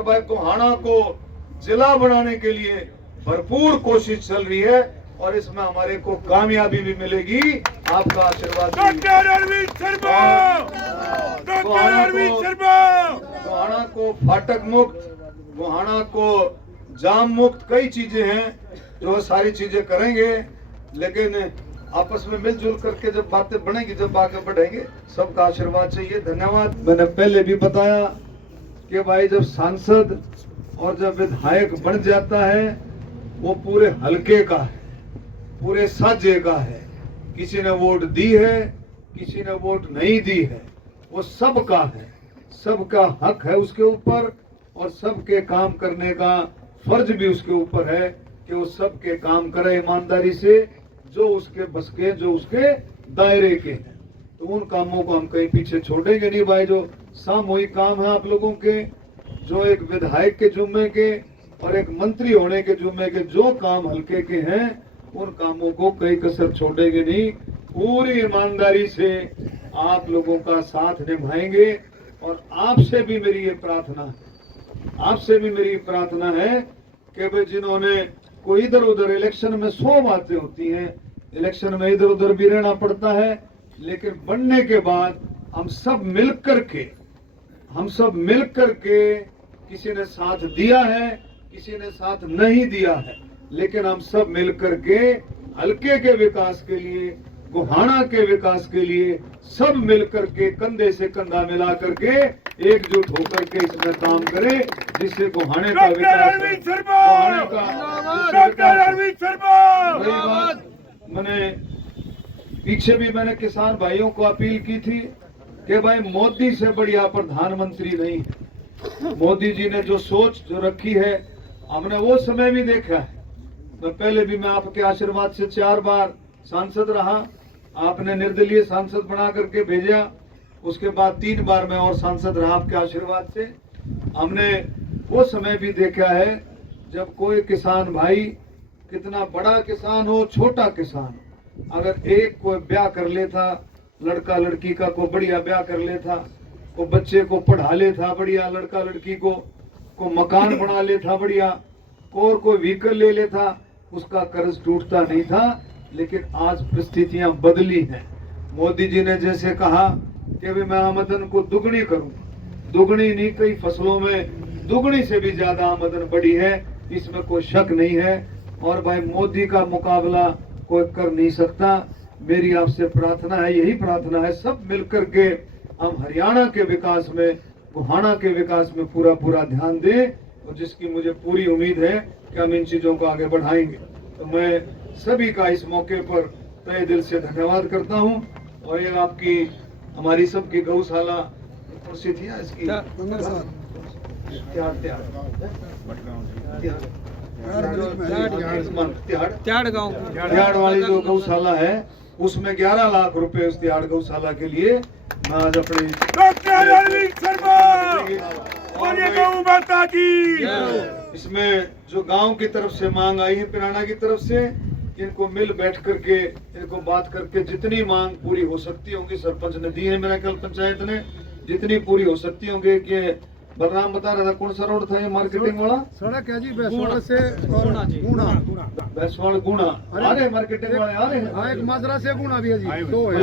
और भाई गोहाना को जिला बनाने के लिए भरपूर कोशिश चल रही है और इसमें हमारे को कामयाबी भी मिलेगी, आपका आशीर्वाद। Doctor Arvind Sharma, doctor Arvind Sharma. गोहाना को फाटक मुक्त, गोहाना को जाम मुक्त, कई चीजें हैं जो सारी चीजें करेंगे, लेकिन आपस में मिलजुल करके जब बातें बनेगी, जब आगे बढ़ेंगे, सबका आशीर्वाद चाहिए। धन्यवाद। मैंने पहले भी बताया कि भाई जब सांसद और जब विधायक बन जाता है वो पूरे हलके का है, पूरे साजे का है। किसी ने वोट दी है, किसी ने वोट नहीं दी है, वो सबका है, सबका हक है उसके ऊपर और सबके काम करने का फर्ज भी उसके ऊपर है कि वो सबके काम करे ईमानदारी से, जो उसके बस के, जो उसके दायरे के हैं। तो उन कामों को हम कहीं पीछे छोड़ेंगे नहीं भाई। जो सामूहिक काम है आप लोगों के, जो एक विधायक के जुम्मे के और एक मंत्री होने के जुम्मे के जो काम हल्के के हैं, उन कामों को कई कसर छोड़ेंगे नहीं। पूरी ईमानदारी से आप लोगों का साथ निभाएंगे। और आपसे भी मेरी ये प्रार्थना है, आपसे भी मेरी प्रार्थना है कि भाई जिन्होंने कोई इधर उधर, इलेक्शन में 100 बातें होती हैं, इलेक्शन में इधर उधर भी रहना पड़ता है, लेकिन बनने के बाद हम सब मिल करके किसी ने साथ दिया है, किसी ने साथ नहीं दिया है, लेकिन हम सब मिल करके हल्के के विकास के लिए, गोहाना के विकास के लिए सब मिल करके कंधे से कंधा मिला करके एकजुट होकर के इसमें काम करें, जिससे गोहाने का विकास, डॉक्टर अरविंद शर्मा। मैंने पीछे भी मैंने किसान भाइयों को अपील की थी कि भाई मोदी से बढ़िया प्रधानमंत्री नहीं है। मोदी जी ने जो सोच जो रखी है, हमने वो समय भी देखा है। मैं पहले भी, मैं आपके आशीर्वाद से 4 बार सांसद रहा, आपने निर्दलीय सांसद बना करके भेजा, उसके बाद 3 बार मैं और सांसद रहा आपके आशीर्वाद से। हमने वो समय भी देखा है जब कोई किसान भाई, कितना बड़ा किसान हो, छोटा किसान हो, अगर एक कोई ब्याह कर लेता, लड़का लड़की का को बढ़िया ब्याह कर लेता, को बच्चे को पढ़ा लेता बढ़िया, लड़का लड़की को मकान बना लेता बढ़िया, और कोई व्हीकल ले लेता, उसका कर्ज टूटता नहीं था। लेकिन आज परिस्थितियां बदली हैं। मोदी जी ने जैसे कहा कि मैं आमदन को दुगनी करूं, दुगनी नहीं, कई फसलों में दुगनी से भी ज्यादा आमदन बढ़ी है, इसमें कोई शक नहीं है। और भाई मोदी का मुकाबला कोई कर नहीं सकता। मेरी आपसे प्रार्थना है, यही प्रार्थना है, सब मिलकर के हम हरियाणा के विकास में, गोहाना के विकास में पूरा पूरा ध्यान दें, और जिसकी मुझे पूरी उम्मीद है कि हम इन चीजों को आगे बढ़ाएंगे। तो मैं सभी का इस मौके पर तहे दिल से धन्यवाद करता हूं। और ये आपकी, हमारी सबकी गौशाला थी इसकी त्याड़ वाली जो गौशाला है, उसमें 11 लाख रुपए उस त्याड़ गौशाला के लिए मैं आज अपने डॉक्टर अरविंद शर्मा और ये गौ माता की, इसमें जो गांव की तरफ से मांग आई है, पिराना की तरफ से, इनको मिल बैठ करके, इनको बात करके जितनी मांग पूरी हो सकती होंगी, सरपंच ने दी है मेरा कल, पंचायत ने जितनी पूरी हो सकती होंगी। कि बलराम बता रहा था कौन सा रोड था ये मार्केटिंग वाला, सड़क है जी बैसवाड़ से गुना, बैसवाड़ गुना आ रहे मार्केटिंग वाले आ रहे हैं। एक माजरा से गुना भी है जी, 2 है,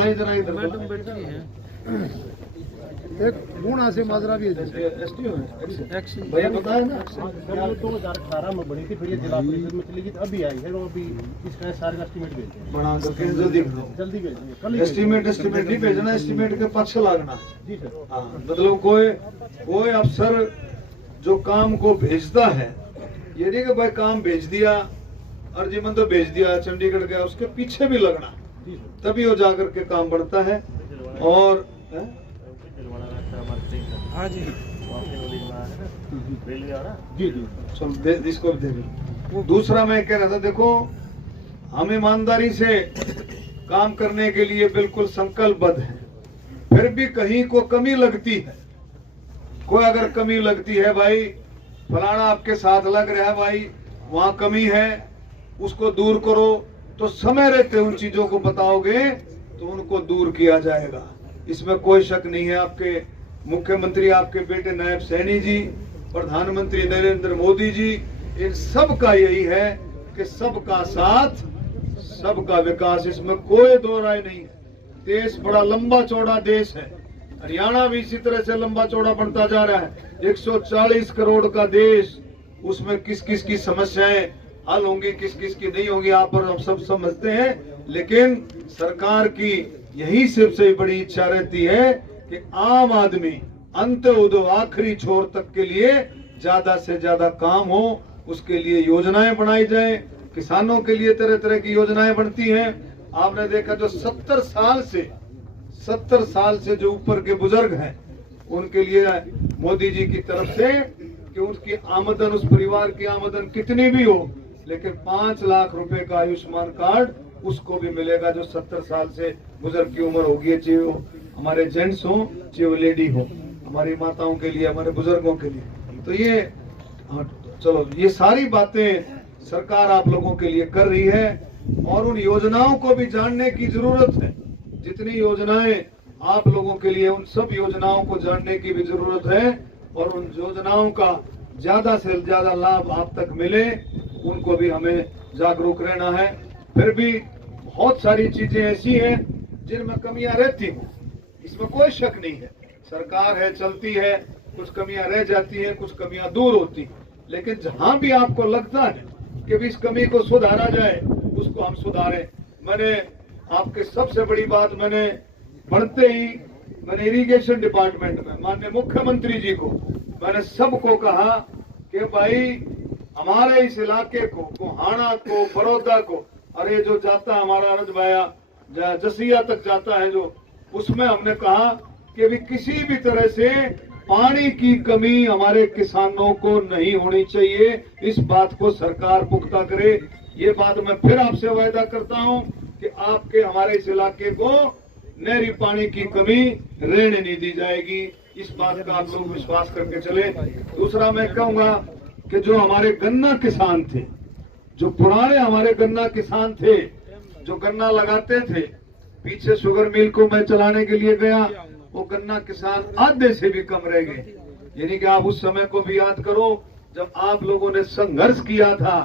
एक गुना से माजरा भी है जी। भैया बताया ना, 2018 में बनी थी, फिर ये जिला परिषद में चली गई, अभी आई है, वो अभी इसका सारे एस्टीमेट भेज दें, बना करके जल्दी भेजेंगे। एस्टीमेट नहीं भेजना, एस्टीमेट के पक्ष लागना। जी सर। हाँ, मतलब कोई अफसर जो काम को भेजता है, ये नहीं कि भाई काम भेज दिया, अर्जीमंद तो भेज दिया, चंडीगढ़ गया, उसके पीछे भी लगना, तभी वो जाकर के काम बढ़ता है। और हाँ जी इसको दे दो। दूसरा मैं कह रहा था, देखो हम ईमानदारी से काम करने के लिए बिल्कुल संकल्पबद्ध हैं, फिर भी कहीं को कमी लगती है, कोई अगर कमी लगती है, भाई फलाना आपके साथ लग रहा है, भाई वहां कमी है, उसको दूर करो, तो समय रहते उन चीजों को बताओगे तो उनको दूर किया जाएगा, इसमें कोई शक नहीं है। आपके मुख्यमंत्री, आपके बेटे नायब सैनी जी प्रधानमंत्री नरेंद्र मोदी जी, इन सब का यही है कि सबका साथ सबका विकास, इसमें कोई दो राय नहीं है। देश बड़ा लंबा चौड़ा देश है, हरियाणा भी इसी तरह से लंबा चौड़ा बनता जा रहा है। 140 करोड़ का देश, उसमें किस किस की समस्याएं हल होंगी, किस किस की नहीं होंगी, आप और हम सब समझते हैं। लेकिन सरकार की यही सबसे बड़ी इच्छा रहती है कि आम आदमी अंत उदो आखिरी छोर तक के लिए ज्यादा से ज्यादा काम हो, उसके लिए योजनाएं बनाई जाए। किसानों के लिए तरह तरह की योजनाएं बनती हैं। आपने देखा जो 70 साल से जो ऊपर के बुजुर्ग हैं, उनके लिए मोदी जी की तरफ से कि उनकी आमदन, उस परिवार की आमदन कितनी भी हो, लेकिन 5 लाख रुपए का आयुष्मान कार्ड उसको भी मिलेगा जो 70 साल से बुजुर्ग की उम्र होगी, चाहे वो हमारे जेंट्स हो चाहे वो लेडी हो, हमारी माताओं के लिए, हमारे बुजुर्गों के लिए। तो ये चलो, ये सारी बातें सरकार आप लोगों के लिए कर रही है और उन योजनाओं को भी जानने की जरूरत है। जितनी योजनाएं आप लोगों के लिए, उन सब योजनाओं को जानने की भी जरूरत है और उन योजनाओं का ज्यादा से ज्यादा लाभ आप तक मिले, उनको भी हमें जागरूक रहना है। फिर भी बहुत सारी चीजें ऐसी हैं जिनमें कमियां रहती हैं, इसमें कोई शक नहीं है। सरकार है, चलती है, कुछ कमियां रह जाती हैं, कुछ कमियां दूर होती हैं, लेकिन जहां भी आपको लगता है कि इस कमी को सुधारा जाए, उसको हम सुधारें। मैंने आपके सबसे बड़ी बात, मैंने बढ़ते ही मैंने इरिगेशन डिपार्टमेंट में माननीय मुख्यमंत्री जी को, मैंने सबको कहा कि भाई हमारे इस इलाके को, गोहाना को, बड़ौदा को, अरे जो जाता हमारा रजबाया जसिया तक जाता है जो, उसमें हमने कहा कि भी किसी भी तरह से पानी की कमी हमारे किसानों को नहीं होनी चाहिए। इस बात को सरकार पुख्ता करे। ये बात मैं फिर आपसे वायदा करता हूं कि आपके हमारे इस इलाके को नहरी पानी की कमी रहने नहीं दी जाएगी। इस बात का आप लोग विश्वास करके चले। दूसरा मैं कहूंगा कि जो हमारे गन्ना किसान थे, जो पुराने हमारे गन्ना किसान थे, जो गन्ना लगाते थे, पीछे शुगर मिल को मैं चलाने के लिए गया, वो गन्ना किसान आधे से भी कम रह गए। यानी कि आप उस समय को भी याद करो जब आप लोगों ने संघर्ष किया था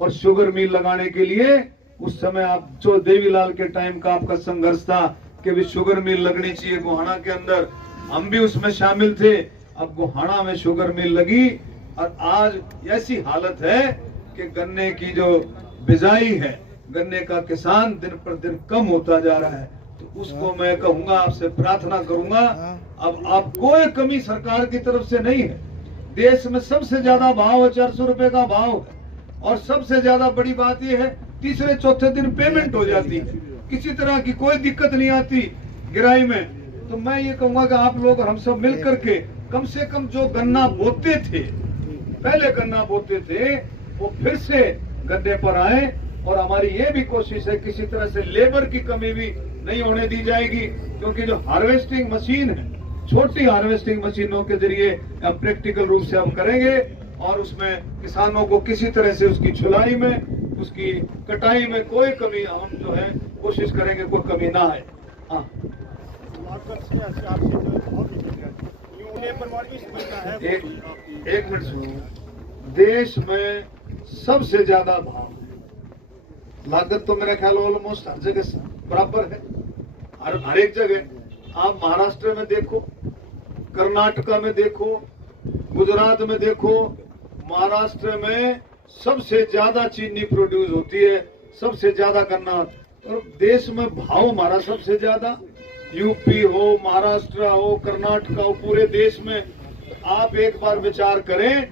और शुगर मिल लगाने के लिए। उस समय आप जो देवीलाल के टाइम का आपका संघर्ष था कि भी शुगर मिल लगनी चाहिए गोहाना के अंदर, हम भी उसमें शामिल थे। अब गोहाना में शुगर मिल लगी और आज ऐसी हालत है कि गन्ने की जो बिजाई है, गन्ने का किसान दिन पर दिन कम होता जा रहा है। तो उसको मैं कहूंगा, आपसे प्रार्थना करूंगा, अब आप कोई कमी सरकार की तरफ से नहीं है। देश में सबसे ज्यादा भाव है, 400 रुपए का भाव है, और सबसे ज्यादा बड़ी बात यह है तीसरे चौथे दिन पेमेंट हो जाती है, किसी तरह की कोई दिक्कत नहीं आती गिराई में। तो मैं ये कहूंगा कि आप लोग और हम सब मिलकर के कम से कम जो गन्ना बोते थे, पहले गन्ना बोते थे, वो फिर से गन्ने पर आए। और हमारी ये भी कोशिश है किसी तरह से लेबर की कमी भी नहीं होने दी जाएगी, क्योंकि जो हार्वेस्टिंग मशीन है, छोटी हार्वेस्टिंग मशीनों के जरिए हम प्रैक्टिकल रूप से हम करेंगे और उसमें किसानों को किसी तरह से उसकी छुलाई में, उसकी कटाई में कोई कमी हम जो है कोशिश करेंगे कोई कमी ना आए। हाँ, एक मिनट सुनो। देश में सबसे ज्यादा भाव, लागत तो मेरा ख्याल ऑलमोस्ट हर जगह बराबर है, हर एक जगह। आप महाराष्ट्र में देखो, कर्नाटका में देखो, गुजरात में देखो, महाराष्ट्र में सबसे ज्यादा चीनी प्रोड्यूस होती है, सबसे ज्यादा गन्ना, और देश में भाव हमारा सबसे ज्यादा। यूपी हो, महाराष्ट्र हो, कर्नाटका हो, पूरे देश में आप एक बार विचार करें।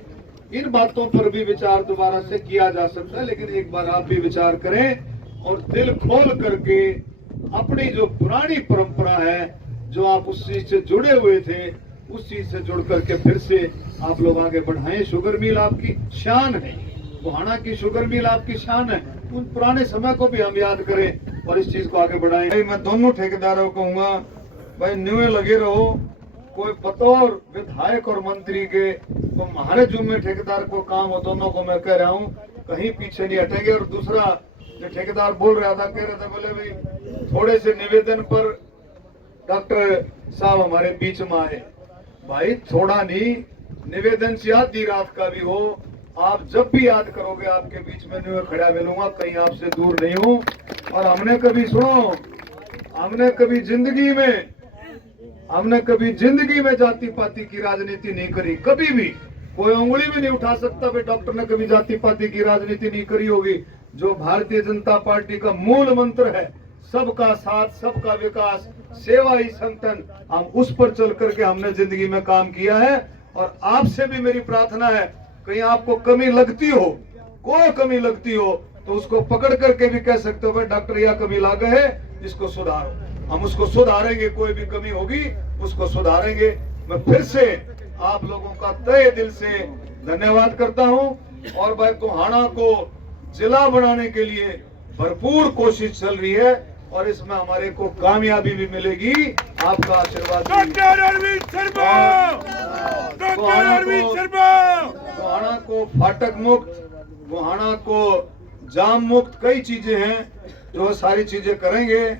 इन बातों पर भी विचार दोबारा से किया जा सकता है, लेकिन एक बार आप भी विचार करें और दिल खोल करके अपनी जो पुरानी परंपरा है, जो आप उस चीज से जुड़े हुए थे, उस चीज से जुड़ करके फिर से आप लोग आगे बढ़ाएं। शुगर मिल आपकी शान है, गोहाना की शुगर मिल आपकी शान है। उन पुराने समय को भी हम याद करें और इस चीज को आगे बढ़ाएं। भाई मैं दोनों ठेकेदारों को कहूंगा, भाई न्यूए लगे रहो। कोई बतौर विधायक और मंत्री के तो हमारे जुम्मे ठेकेदार को काम हो, दोनों को मैं कह रहा हूँ, कहीं पीछे नहीं हटेंगे। और दूसरा जो ठेकेदार बोल रहा था, कह रहे थे, बोले भाई थोड़े से निवेदन पर डॉक्टर साहब हमारे बीच में आए। भाई थोड़ा नहीं, निवेदन से आधी रात का भी हो, आप जब भी याद करोगे आपके बीच में मैं खड़ा मिलूंगा, कहीं आपसे दूर नहीं हूं। और हमने कभी सुनो, हमने कभी जिंदगी में जाति पाति की राजनीति नहीं करी, कभी भी कोई उंगली भी नहीं उठा सकता भाई डॉक्टर ने कभी जाति पाति की राजनीति नहीं करी होगी। जो भारतीय जनता पार्टी का मूल मंत्र है, सबका साथ सबका विकास सेवा ही संगठन, हम उस पर चल करके हमने जिंदगी में काम किया है। और आपसे भी मेरी प्रार्थना है, कहीं आपको कमी लगती हो, कोई कमी लगती हो तो उसको पकड़ करके भी कह सकते हो भाई डॉक्टर यह कमी लागे है, इसको सुधारो। हम उसको सुधारेंगे, कोई भी कमी होगी उसको सुधारेंगे। मैं फिर से आप लोगों का तहे दिल से धन्यवाद करता हूं। और भाई गोहाना को जिला बनाने के लिए भरपूर कोशिश चल रही है और इसमें हमारे को कामयाबी भी मिलेगी, आपका आशीर्वाद। डॉक्टर अरविंद शर्मा, डॉक्टर अरविंद शर्मा, गोहाना को फाटक मुक्त, गोहाना को जाम मुक्त, कई चीजें हैं जो सारी चीजें करेंगे।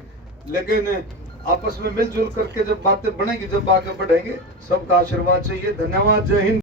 लेकिन आपस में मिलजुल करके जब बातें बनेंगी, जब आगे बढ़ेंगे, सबका आशीर्वाद चाहिए। धन्यवाद, जय हिंद।